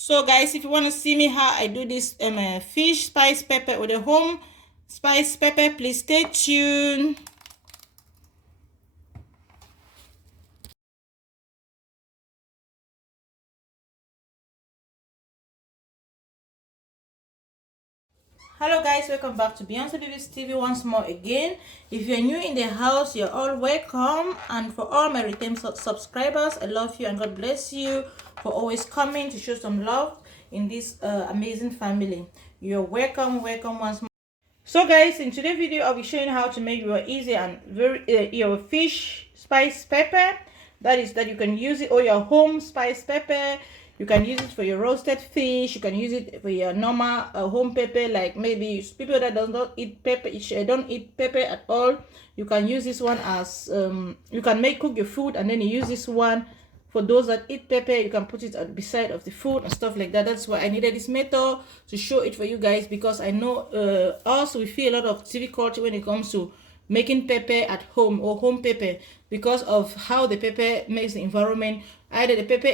So guys, if you want to see me how I do this fish spice pepper with a home spice pepper, please stay tuned. Hello guys, welcome back to Beyonce Baby's TV once more again. If you're new in the house, you're all welcome. And for all my return subscribers, I love you and God bless you for always coming to show some love in this amazing family. You're welcome once more. So guys, in today's video, I'll be showing how to make your easy and very your fish spice pepper. That is that you can use it or your home spice pepper. You can use it for your roasted fish. You can use it for your normal home pepper. Like maybe people that does not eat pepper, don't eat pepper at all. You can use this one as you can cook your food and then you use this one. For those that eat pepper, you can put it at beside of the food and stuff like that. That's why I needed this method to show it for you guys, because I know also we feel a lot of difficulty when it comes to making pepper at home or home pepper, because of how the pepper makes the environment. Either the pepper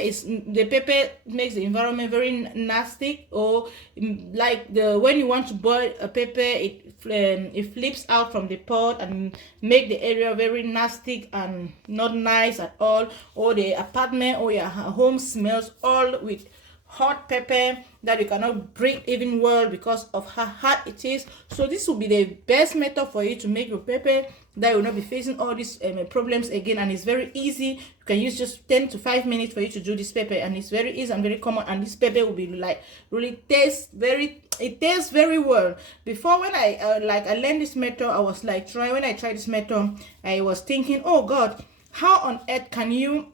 makes the environment very nasty, or like when you want to boil a pepper, it flips out from the pot and make the area very nasty and not nice at all, or the apartment or your home smells all with hot pepper that you cannot breathe even well because of how hot it is. So this will be the best method for you to make your pepper that will not be facing all these problems again, and it's very easy. You can use just 10 to 5 minutes for you to do this pepper, and it's very easy and very common, and this pepper will be like really tastes very well. Before, when I learned this method, I was like when I tried this method, I was thinking, oh God, how on earth can you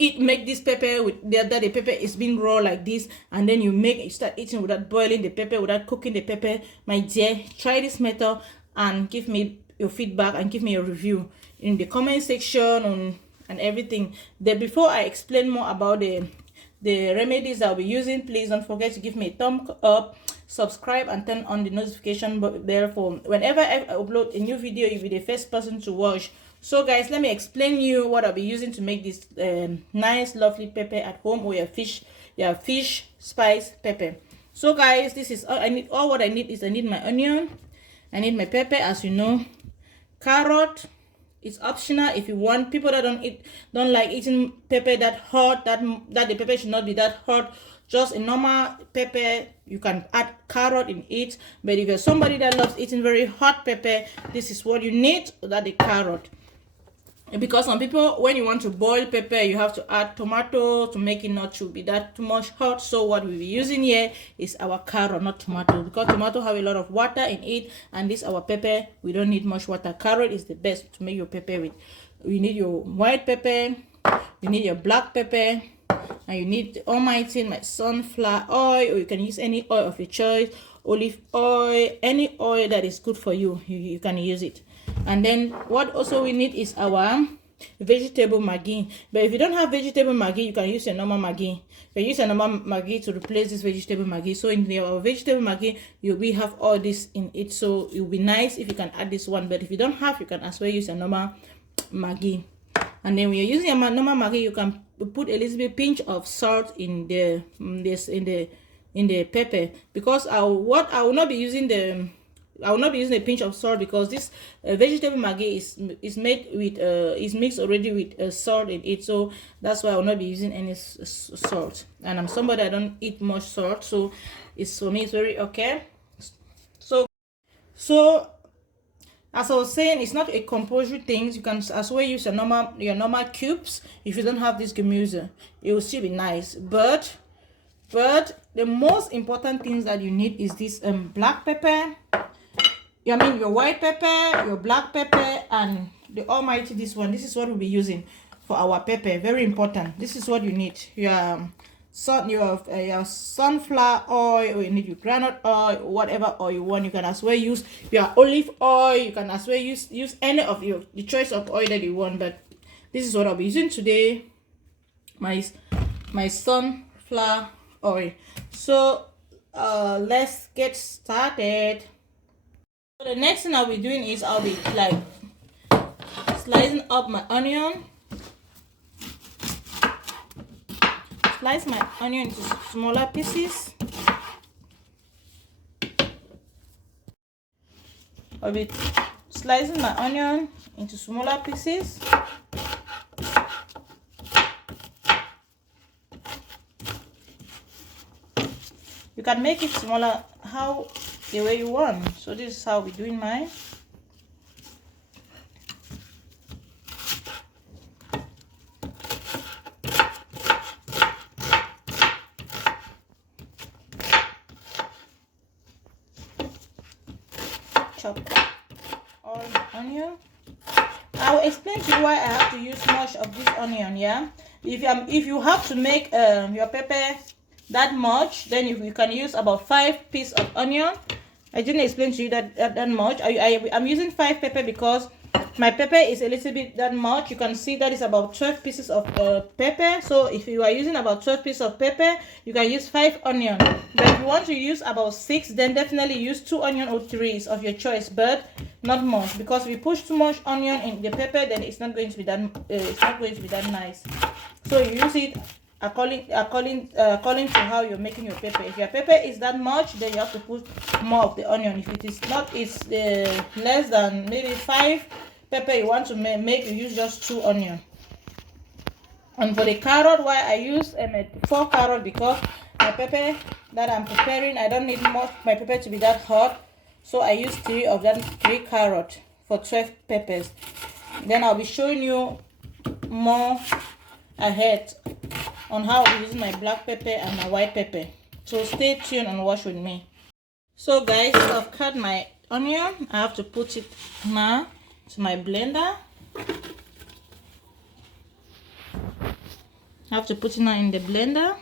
make this pepper with the pepper is being raw like this, and then you start eating without boiling the pepper, without cooking the pepper? My dear, try this method and give me your feedback and give me a review in the comment section and everything. Then before I explain more about the remedies I'll be using, please don't forget to give me a thumbs up, subscribe, and turn on the notification bell for whenever I upload a new video, you'll be the first person to watch. So guys, let me explain you what I'll be using to make this nice lovely pepper at home, or your fish spice pepper. So guys, this is all I need. All what I need is I need my onion, I need my pepper, as you know, carrot. It's optional if you want. People that don't like eating pepper that hot, that the pepper should not be that hot, just a normal pepper, you can add carrot in it. But if you're somebody that loves eating very hot pepper, this is what you need, that the carrot. Because some people, when you want to boil pepper, you have to add tomato to make it not to be that too much hot. So what we'll be using here is our carrot, not tomato, because tomato have a lot of water in it, and this our pepper, we don't need much water. Carrot is the best to make your pepper with. You need your white pepper, you need your black pepper, and you need the almighty my sunflower oil, or you can use any oil of your choice, olive oil, any oil that is good for you, you can use it. And then what also we need is our vegetable Maggi. But if you don't have vegetable Maggi, you can use a normal Maggi. You can use a normal Maggi to replace this vegetable Maggi. So in your vegetable Maggi, we have all this in it. So it will be nice if you can add this one. But if you don't have, you can as well use a normal Maggi. And then when you're using a normal Maggi, you can put a little bit pinch of salt in the pepper, because I will not be using a pinch of salt, because this vegetable Maggi is made with is mixed already with salt in it. So that's why I will not be using any salt. And I'm somebody I don't eat much salt, so for me it's very okay. So as I was saying, it's not a compulsory thing. You can as well use your normal cubes. If you don't have this gemüse, it will still be nice. But the most important things that you need is this black pepper. Your white pepper, your black pepper, and the almighty this one. This is what we'll be using for our pepper. Very important. This is what you need. Your sunflower oil, or you need your granite oil, whatever oil you want. You can as well use your olive oil. You can as well use any of the choice of oil that you want. But this is what I'll be using today. My sunflower oil. So let's get started. So the next thing I'll be doing is I'll be like slicing up my onion. slice my onion into smaller pieces. I'll be slicing my onion into smaller pieces. You can make it smaller the way you want. So this is how we're doing mine. Chop all the onion. I will explain to you why I have to use much of this onion. Yeah, if you have to make your pepper that much, then you can use about 5 pieces of onion. I didn't explain to you that much. I'm using 5 pepper because my pepper is a little bit that much. You can see that is about 12 pieces of pepper. So if you are using about 12 pieces of pepper, you can use 5 onion. But if you want to use about 6, then definitely use 2 onion or 3 of your choice, but not much, because if you push too much onion in the pepper, then it's not going to be that nice. So you use it according to how you're making your pepper. If your pepper is that much, then you have to put more of the onion. If it is not, it's less than maybe 5 pepper you want to make, you use just 2 onion. And for the carrot, why I use 4 carrot, because my pepper that I'm preparing, I don't need my pepper to be that hot, so I use 3 of that 3 carrot for 12 peppers. Then I'll be showing you more ahead on how I'm using my black pepper and my white pepper. So stay tuned and watch with me. So guys, I've cut my onion. I have to put it now to my blender. I have to put it now in the blender.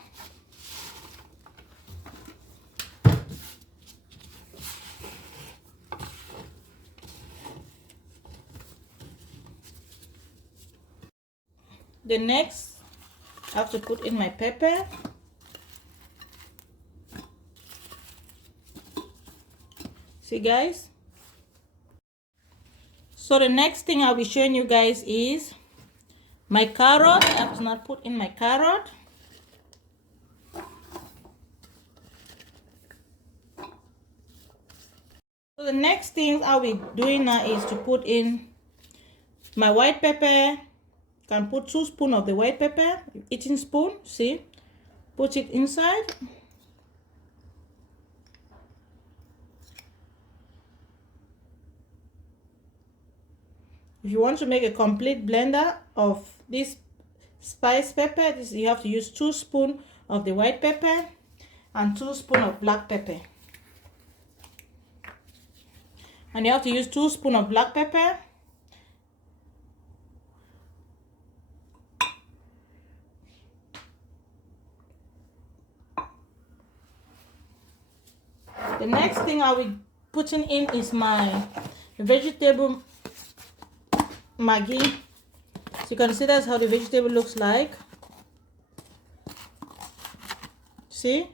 The next, I have to put in my pepper. See guys? So the next thing I'll be showing you guys is my carrot. I have to not put in my carrot. So the next thing I'll be doing now is to put in my white pepper. Can put 2 spoons of the white pepper, eating spoon, see, put it inside. If you want to make a complete blender of this spice pepper, you have to use 2 spoons of the white pepper and 2 spoons of black pepper. And you have to use 2 spoons of black pepper. The next thing I'll be putting in is my vegetable Maggi. So you can see that's how the vegetable looks like. See?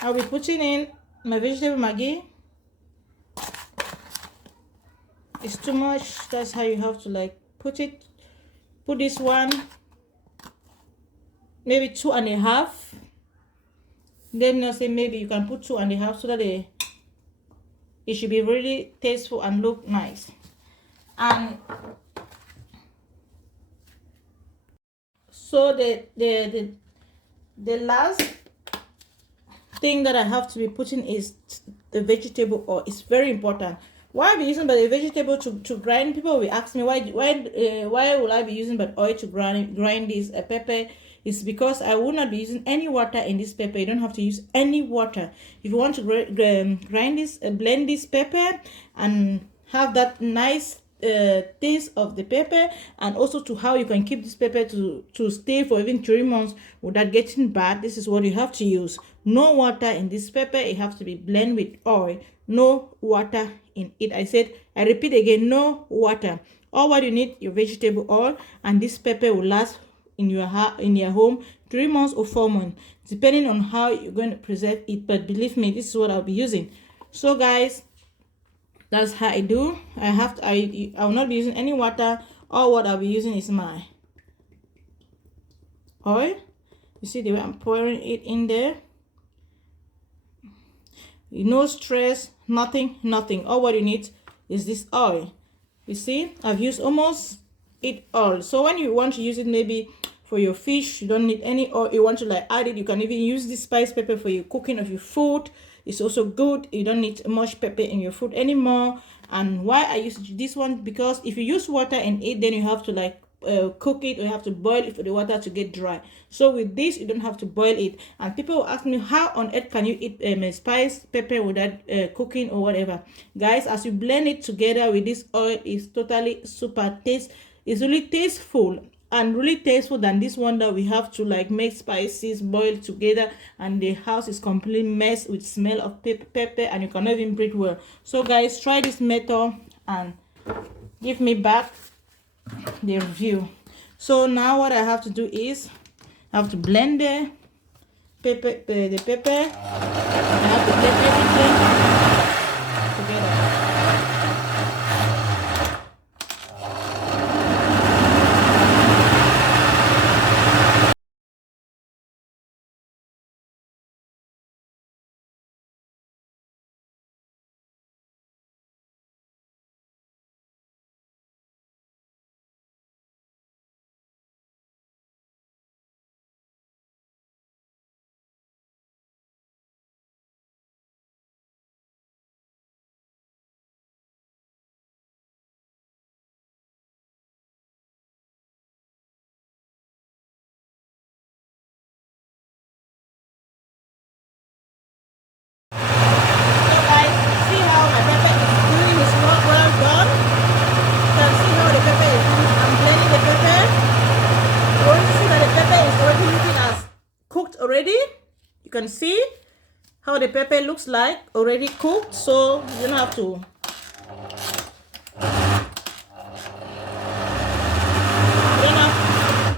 I'll be putting in my vegetable Maggi. It's too much. That's how you have to like put it. Put this one maybe 2.5. Then I say maybe you can put 2.5 so that it should be really tasteful and look nice. And so the last thing that I have to be putting is the vegetable oil. It's very important. Why I be using the vegetable to grind? People will ask me why will I be using but oil to grind this pepper? It's because I will not be using any water in this pepper. You don't have to use any water. If you want to grind this, blend this pepper and have that nice taste of the pepper, and also to how you can keep this pepper to stay for even 3 months without getting bad, this is what you have to use. No water in this pepper. It has to be blended with oil. No water in it. I repeat again, no water. All what you need, your vegetable oil, and this pepper will last in your home 3 months or 4 months, depending on how you're going to preserve it. But believe me, this is what I'll be using. So guys, that's how I do. I will not be using any water. All what I'll be using is my oil. You see the way I'm pouring it in there? No stress, nothing. All what you need is this oil. You see, I've used almost it all. So when you want to use it, maybe for your fish, you don't need any oil. You want to like add it, you can even use this spice pepper for your cooking of your food. It's also good. You don't need much pepper in your food anymore. And why I use this one, because if you use water in it, then you have to like cook it, or you have to boil it for the water to get dry. So with this, you don't have to boil it. And people will ask me, how on earth can you eat spice pepper without cooking or whatever? Guys, as you blend it together with this oil, it's totally super taste. It's really tasteful and really tasteful than this one that we have to like make spices boil together, and the house is completely messed with smell of pepper and you cannot even breathe well. So guys, try this method and give me back the review. So now what I have to do is I have to blend the pepper. I have to blend everything together. Already, you can see how the pepper looks like, already cooked. So you don't have to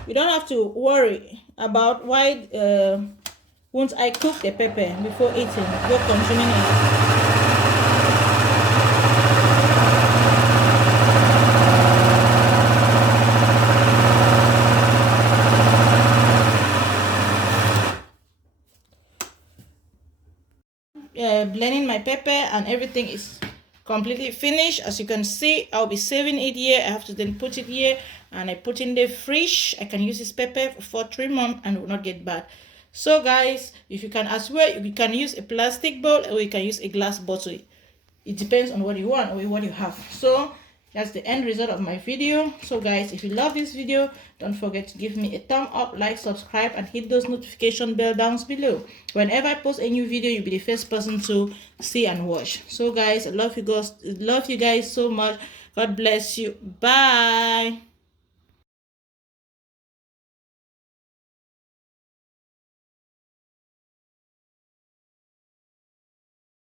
you don't have to worry about why won't I cook the pepper before eating, before consuming it. Blending my pepper and everything is completely finished. As you can see, I'll be saving it here. I have to then put it here, and I put in the fridge. I can use this pepper for 3 months and it will not get bad. So guys, if you can as well, you can use a plastic bowl or you can use a glass bottle. It depends on what you want or what you have. So that's the end result of my video. So guys, if you love this video, don't forget to give me a thumb up, like, subscribe, and hit those notification bell down below. Whenever I post a new video, you'll be the first person to see and watch. So guys, I love you guys so much. God bless you. Bye.